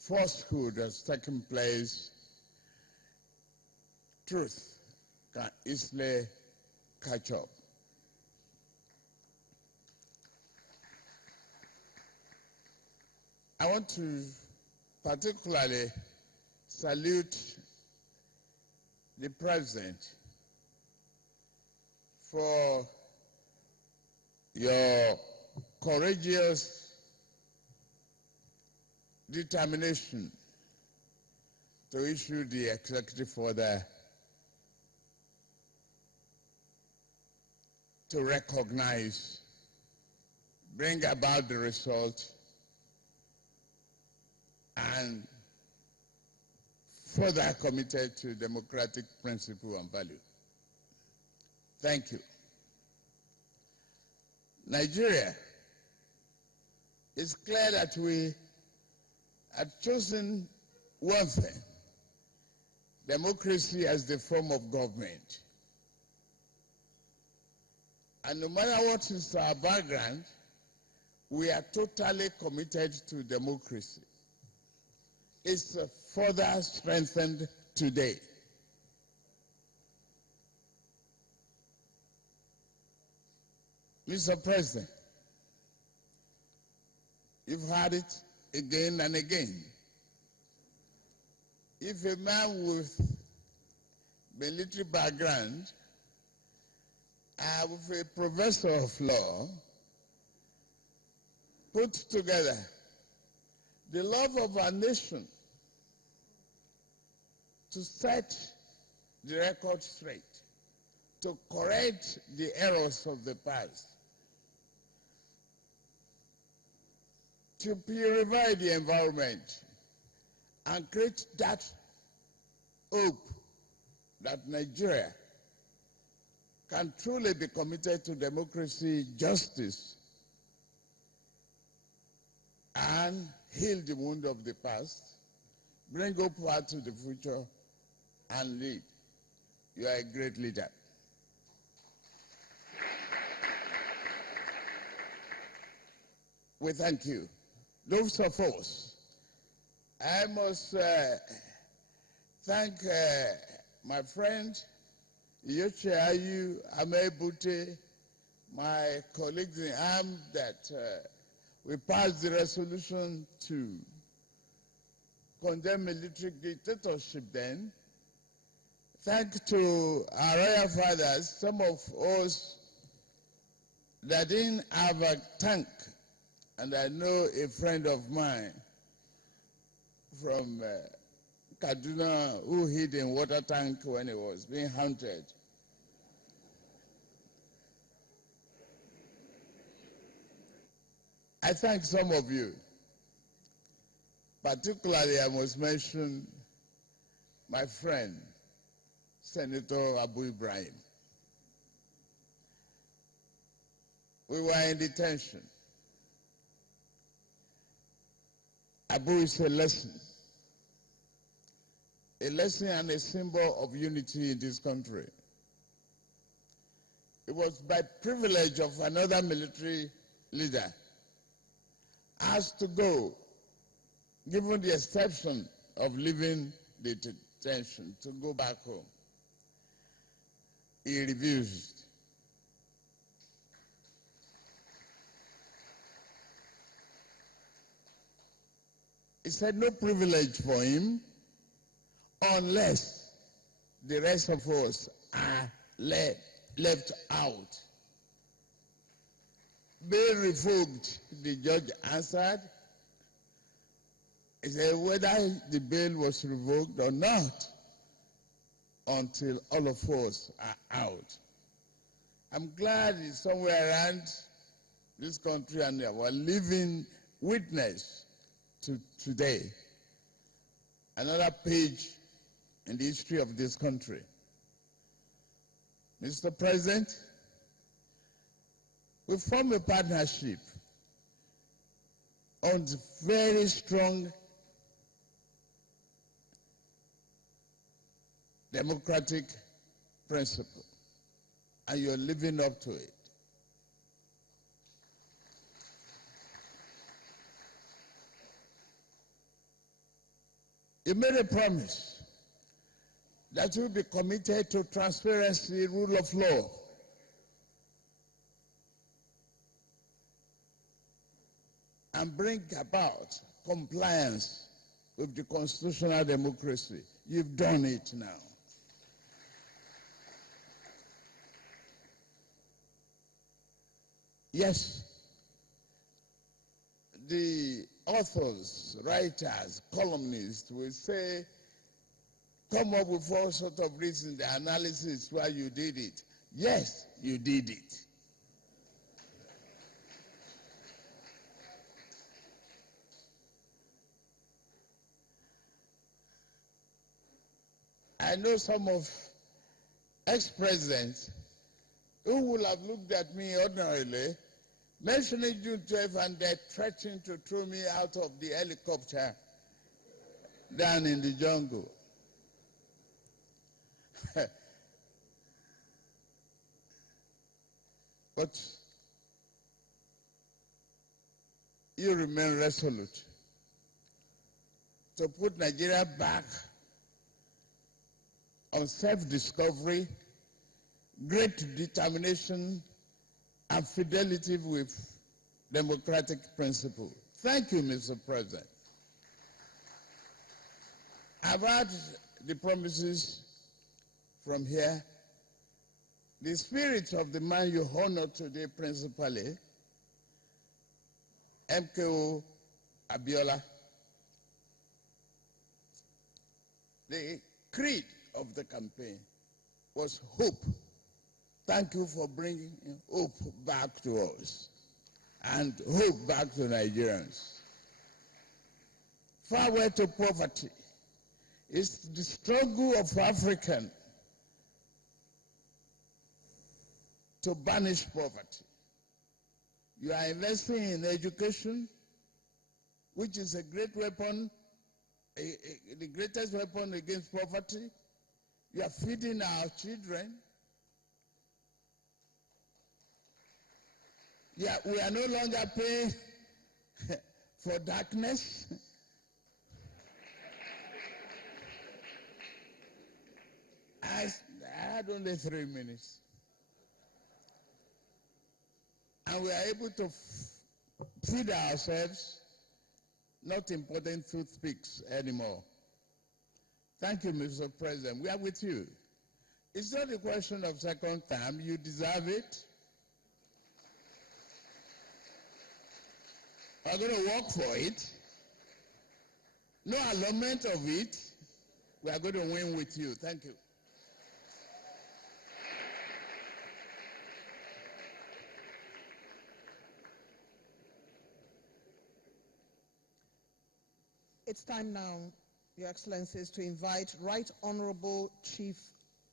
falsehood has taken place, truth can easily catch up. I want to particularly salute the President for your courageous determination to issue the executive order to recognize, bring about the result, and further committed to democratic principle and value. Thank you. Nigeria, it's clear that we have chosen one thing: democracy as the form of government. And no matter what is our background, we are totally committed to democracy. It's further strengthened today. Mr. President, you've heard it again and again. If a man with military background, with a professor of law, put together the love of our nation to set the record straight, to correct the errors of the past, to purify the environment and create that hope that Nigeria can truly be committed to democracy, justice, and heal the wound of the past, bring hope forward to the future, and lead. You are a great leader. We thank you. Those of us, I must thank my friend, Yoche Ayu Amebute, my colleagues in arms, that we passed the resolution to condemn military dictatorship then. Thank to our royal fathers, some of us that didn't have a tank, and I know a friend of mine from Kaduna who hid in water tank when he was being hunted. I thank some of you. Particularly, I must mention my friend, Senator Abu Ibrahim. We were in detention. Abu is a lesson and a symbol of unity in this country. It was by privilege of another military leader asked to go, given the exception of leaving the detention, to go back home. He refused. He said no privilege for him unless the rest of us are left out. Bail revoked, the judge answered. He said whether the bail was revoked or not until all of us are out. I'm glad it's somewhere around this country and we're living witness to today. Another page in the history of this country. Mr. President, we formed a partnership on the very strong democratic principle, and you're living up to it. You made a promise that you'll be committed to transparency, rule of law. And bring about compliance with the constitutional democracy. You've done it now. Yes, the authors, writers, columnists will say, come up with all sorts of reasons, the analysis why you did it. Yes, you did it. I know some of ex-presidents who will have looked at me ordinarily, mentioning June 12, and they're threatening to throw me out of the helicopter down in the jungle. But you remain resolute to put Nigeria back on self-discovery, great determination, and fidelity with democratic principle. Thank you, Mr. President. I've heard the promises from here. The spirit of the man you honor today principally, MKO Abiola, the creed of the campaign was hope. Thank you for bringing hope back to us and hope back to Nigerians. Farewell to poverty. It's the struggle of Africans to banish poverty. You are investing in education, which is a great weapon, the greatest weapon against poverty. You are feeding our children. Yeah, we are no longer paying for darkness. I had only 3 minutes. And we are able to feed ourselves, not important toothpicks anymore. Thank you, Mr. President. We are with you. It's not a question of second term. You deserve it. I'm going to work for it. No allotment of it. We are going to win with you. Thank you. It's time now, Your Excellencies, to invite Right Honorable Chief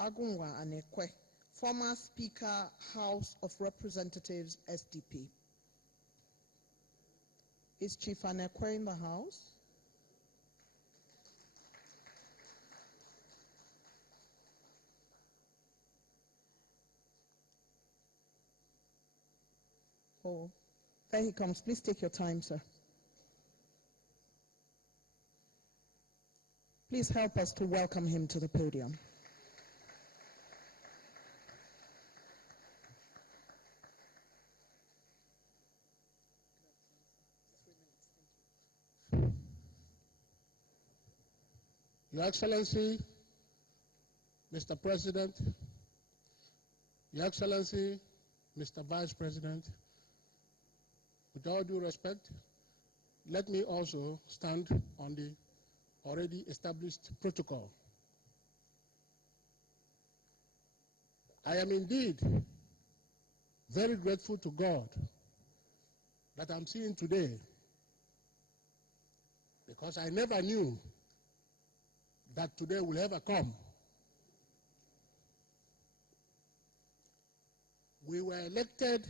Agunwa Anekwe, former Speaker, House of Representatives, SDP. Is Chief Anekwe in the house? Oh, there he comes. Please take your time, sir. Please help us to welcome him to the podium. Your Excellency, Mr. President, Your Excellency, Mr. Vice President, with all due respect, let me also stand on the already established protocol. I am indeed very grateful to God that I'm seeing today, because I never knew that today will ever come. We were elected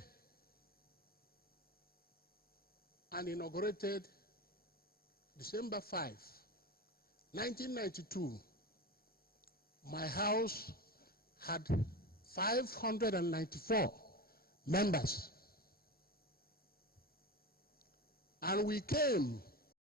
and inaugurated December 5, 1992. My house had 594 members. And we came